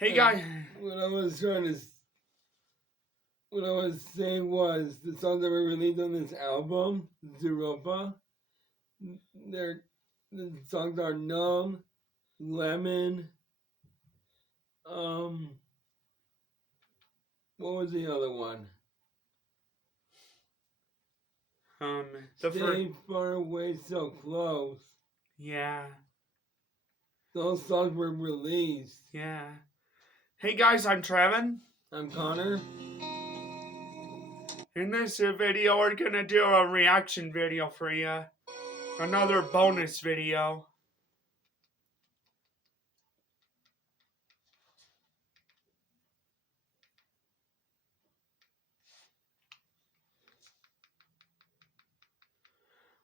Hey guys, What I was saying was the songs that were released on this album, Zeropa, the songs are Numb, Lemon, what was the other one? Stay Far Away So Close. Yeah. Those songs were released. Yeah. Hey guys, I'm Trevin. I'm Connor. In this video, we're gonna do a reaction video for you. Another bonus video.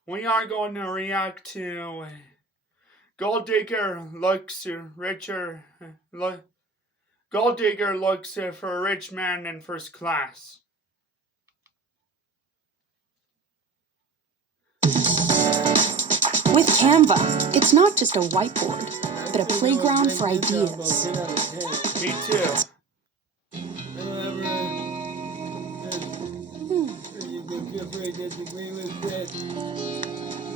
We are going to react to Gold Digger looks richer. Gold Digger looks for a rich man in first class. With Canva, it's not just a whiteboard, but a playground for ideas. Me too. You can feel free to disagree with it.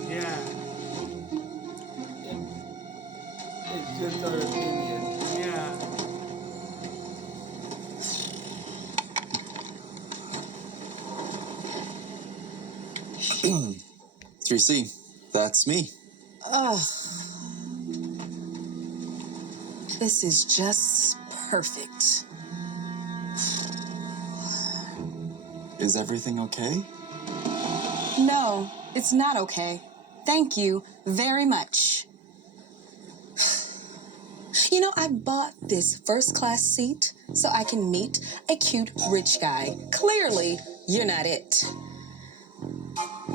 Yeah. It's just our opinion. Yeah. Hmm. 3C, that's me. Ugh. This is just perfect. Is everything okay? No, it's not okay. Thank you very much. You know, I bought this first-class seat so I can meet a cute rich guy. Clearly, you're not it.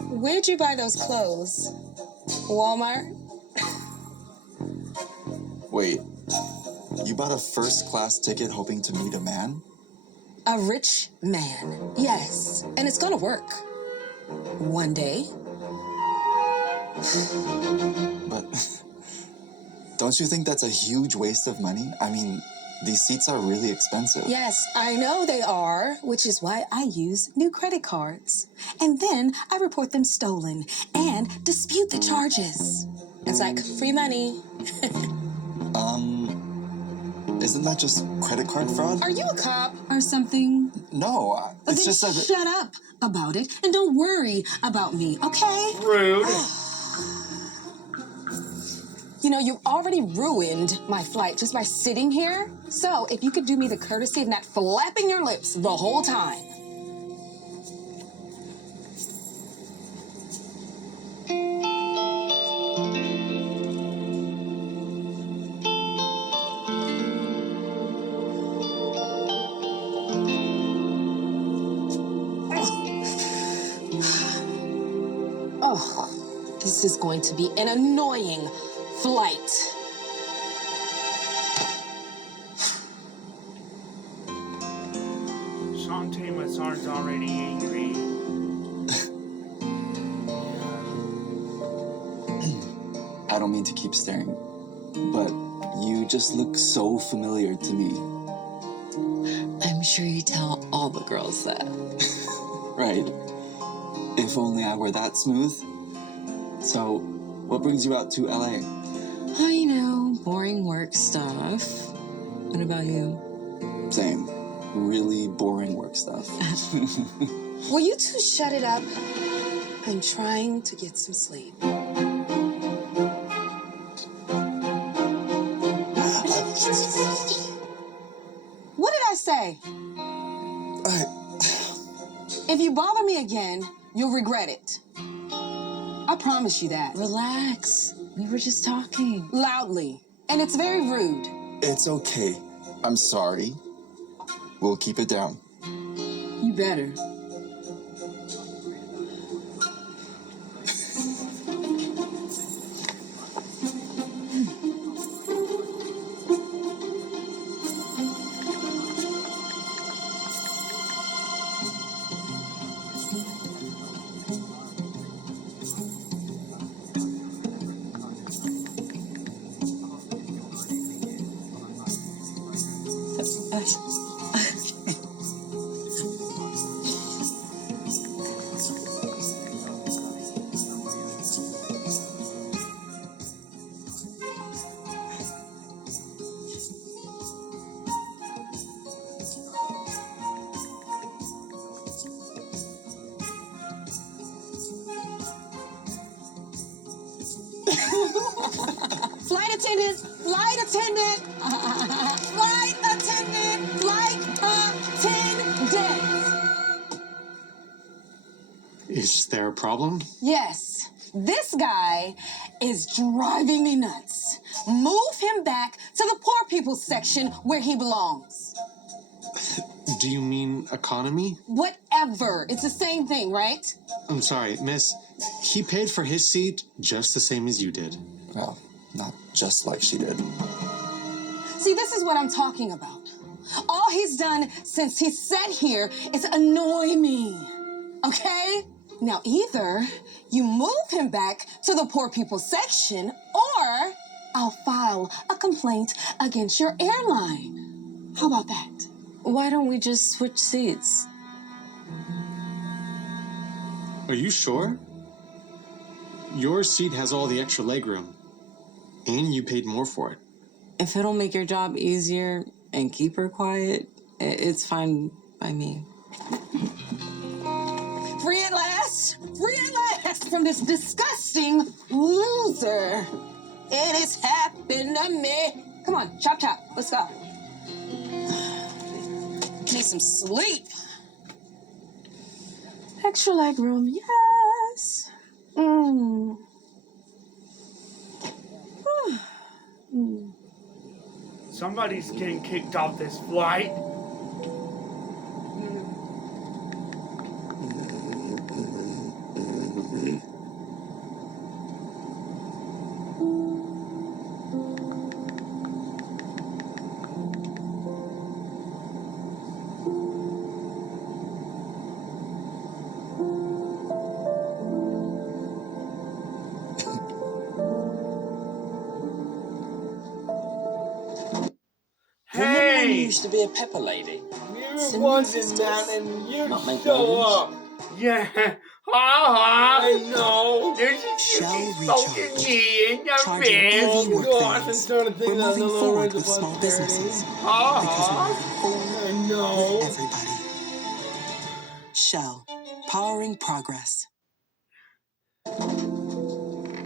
Where'd you buy those clothes? Walmart? Wait, you bought a first-class ticket hoping to meet a man? A rich man, yes. And it's gonna work. One day. But don't you think that's a huge waste of money? I mean, these seats are really expensive. Yes, I know they are, which is why I use new credit cards. And then I report them stolen and dispute the charges. It's like free money. Isn't that just credit card fraud? Are you a cop or something? No, it's just that... Shut up about it and don't worry about me, okay? Rude. You know, you've already ruined my flight just by sitting here. So if you could do me the courtesy of not flapping your lips the whole time. Oh, this is going to be an annoying flight. Shantae Massar's already angry. I don't mean to keep staring, but you just look so familiar to me. I'm sure you tell all the girls that. Right. If only I were that smooth. So, what brings you out to LA? Oh, you know, boring work stuff. What about you? Same. Really boring work stuff. Will you two shut it up? I'm trying to get some sleep. What did I say? If you bother me again, you'll regret it. I promise you that. Relax. We were just talking. Loudly. And it's very rude. It's okay. I'm sorry. We'll keep it down. You better. Flight attendant, flight attendant, flight attendant, flight attendant. Is there a problem? Yes, this guy is driving me nuts. Move him back to the poor people's section where he belongs. Do you mean economy? Whatever, it's the same thing, right? I'm sorry, miss. He paid for his seat just the same as you did. Well, not just like she did. See, this is what I'm talking about. All he's done since he sat here is annoy me, okay? Now, either you move him back to the poor people section, or I'll file a complaint against your airline. How about that? Why don't we just switch seats? Are you sure? Your seat has all the extra legroom, and you paid more for it. If it'll make your job easier and keep her quiet, it's fine by me. Free at last from this disgusting loser. It has happened to me. Come on, chop chop, let's go. Need some sleep. Extra leg room, yes. Somebody's getting kicked off this flight. Remember when you used to be a pepper lady? You wasn't that, and you Not make show up. Yeah. Ha I know. There's a Shall chicken poking recharge. me in the Charging face. every Oh, work gosh, I'm phase. starting to think We're that moving little forward red with small bus businesses dirty. because we're Ha moving forward I know. with everybody. Shell, powering progress.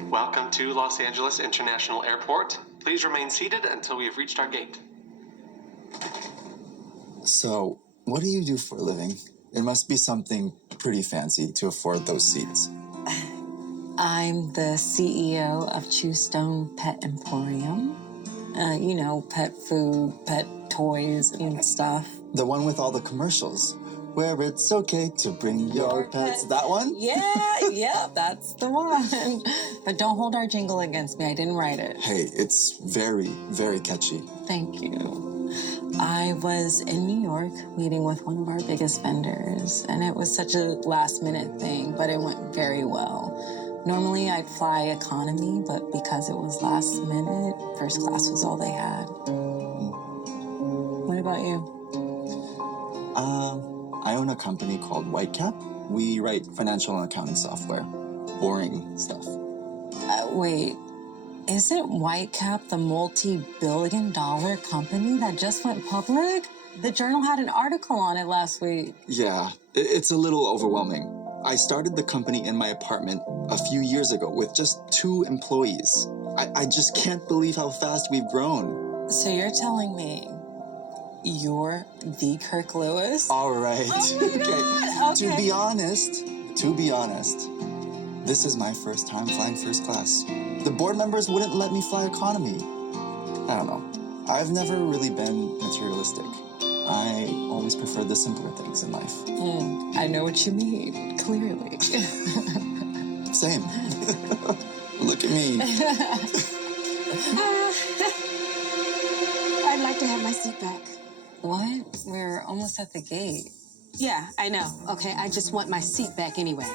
Welcome to Los Angeles International Airport. Please remain seated until we have reached our gate. So, what do you do for a living? It must be something pretty fancy to afford those seats. I'm the CEO of Chew Stone Pet Emporium. You know, pet food, pet toys, and stuff. The one with all the commercials, where it's okay to bring your pets. That one? Yeah, that's the one. But don't hold our jingle against me. I didn't write it. Hey, it's very, very catchy. Thank you. I was in New York meeting with one of our biggest vendors, and it was such a last-minute thing, but it went very well. Normally, I'd fly economy, but because it was last minute, first class was all they had. What about you? I own a company called Whitecap. We write financial and accounting software. Boring stuff. Wait, isn't Whitecap the multi-billion-dollar company that just went public? The Journal had an article on it last week. Yeah, it's a little overwhelming. I started the company in my apartment a few years ago with just 2 employees. I just can't believe how fast we've grown. So you're telling me you're the Kirk Lewis? All right. Oh my God, okay. To be honest, this is my first time flying first class. The board members wouldn't let me fly economy. I don't know. I've never really been materialistic. I always preferred the simpler things in life. I know what you mean, clearly. Same. Look at me. I'd like to have my seat back. What? We're almost at the gate. Yeah, I know. Okay, I just want my seat back anyway.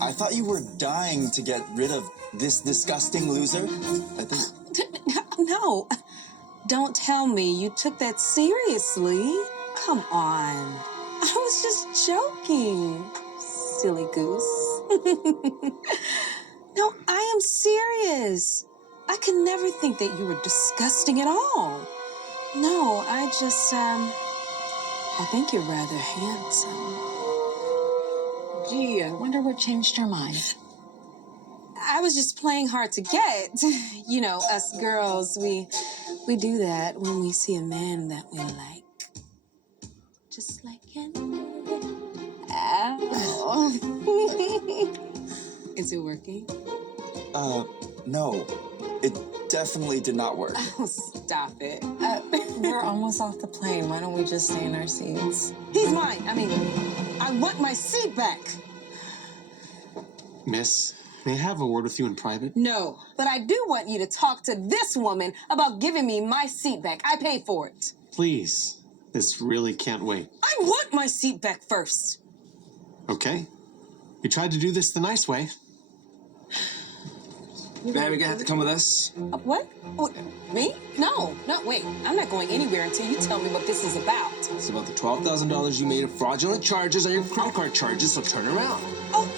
I thought you were dying to get rid of this disgusting loser. I think. No. Don't tell me you took that seriously. Come on. I was just joking, silly goose. No, I am serious. I could never think that you were disgusting at all. No, I think you're rather handsome. Gee, I wonder what changed your mind. I was just playing hard to get. You know, us girls, we do that when we see a man that we like. Just like him. Ow. Is it working? No. It definitely did not work. Oh, stop it. We're almost off the plane. Why don't we just stay in our seats? He's mine. I want my seat back. Miss, may I have a word with you in private? No, but I do want you to talk to this woman about giving me my seat back. I paid for it. Please. This really can't wait. I want my seat back first. Okay. You tried to do this the nice way. Ma'am, you're gonna have to come with us. What? Me? No, wait. I'm not going anywhere until you tell me what this is about. It's about the $12,000 you made of fraudulent charges on your credit card charges, so turn around. Oh,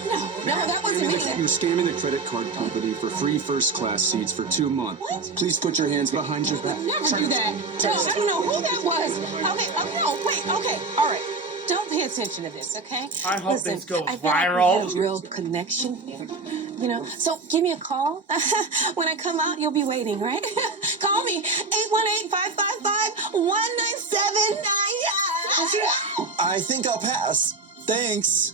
no, that wasn't me. You're scamming the credit card company for free first-class seats for 2 months. What? Please put your hands behind your back. Never do that. No, I don't know who that was. Okay, no, wait, okay, all right. Don't pay attention to this, okay? I hope this goes I feel viral. like we had a real connection here, you know? So give me a call. When I come out, you'll be waiting, right? Call me, 818-555-1979. I think I'll pass. Thanks.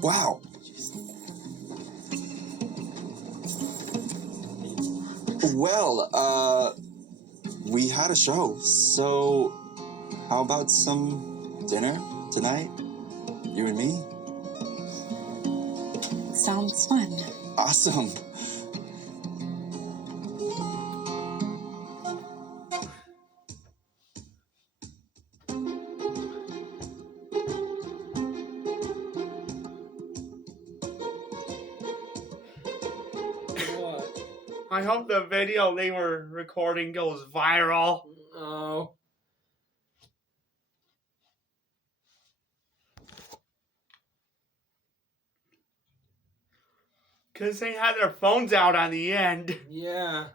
Wow. Well, we had a show, so how about some dinner tonight? You and me? Sounds fun. Awesome. What? I hope the video they were recording goes viral. Oh. Because they had their phones out on the end. Yeah.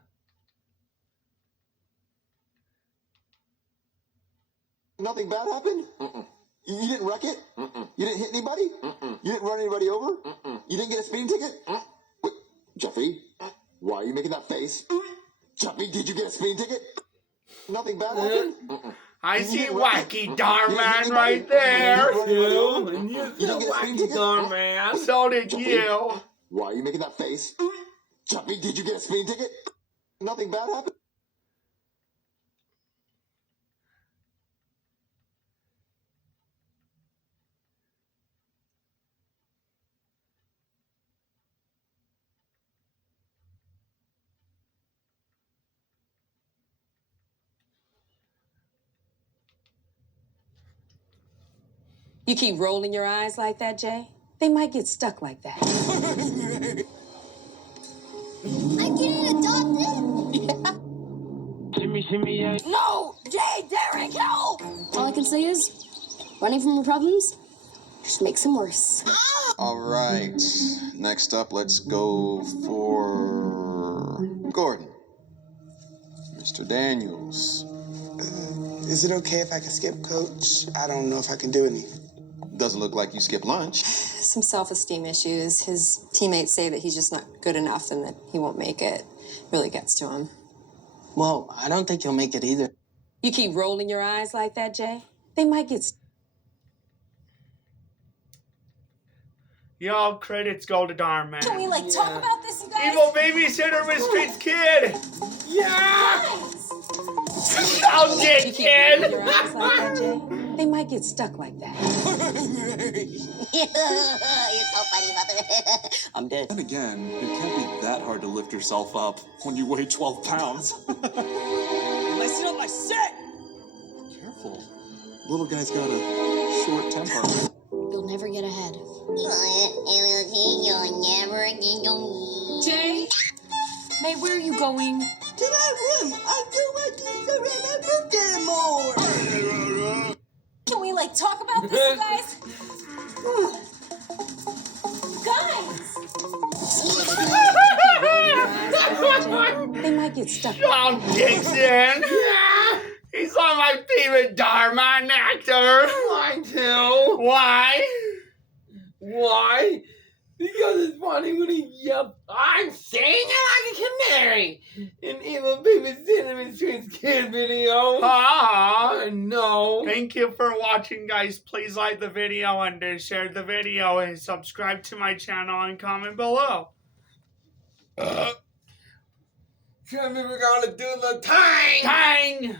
Nothing bad happened? You didn't wreck it? You didn't hit anybody? You didn't run anybody over? You didn't get a speeding ticket? Wait, Jeffy, why are you making that face? Jeffy, did you get a speeding ticket? Nothing bad happened? I You see didn't wreck Wacky it? Darman You right didn't there. run anybody over? And you You didn't get a speeding ticket? man. So did Jeffy, you. why are you making that face? Jeffy, did you get a speeding ticket? Nothing bad happened? You keep rolling your eyes like that, Jay? They might get stuck like that. I'm getting adopted? Yeah. No! Jay, Derek, no! All I can say is, running from your problems just makes them worse. All right. Next up, let's go for Gordon. Mr. Daniels. Is it okay if I can skip, Coach? I don't know if I can do anything. Doesn't look like you skipped lunch. Some self-esteem issues. His teammates say that he's just not good enough and that he won't make it. Really gets to him. Well, I don't think he'll make it either. You keep rolling your eyes like that, Jay? They might get Yo, credits go to Darman. Can we, talk about this, you guys? Evil babysitter Mystery's kid. Yeah! Found it, You keep kid. rolling your eyes like that, Jay? They might get stuck like that. You're so funny, Mother. I'm dead. And again, it can't be that hard to lift yourself up when you weigh 12 pounds. I sit on my set! Careful. Little guy's got a short temper. You'll never get ahead. Jay? May, where are you going? to my room. I don't want to celebrate my birthday anymore. Can we, like, talk about this, guys? Guys! They might get stuck. Sean Dixon! He's on my favorite Darman actor! Mine too! Why? Why? Because it's funny when he yells, I'm singing like a canary! In Evil Baby Cinnamon Street's kid video. Aww. I know. Thank you for watching, guys. Please like the video and share the video and subscribe to my channel and comment below. Tell me we're gonna do the tang! Tang!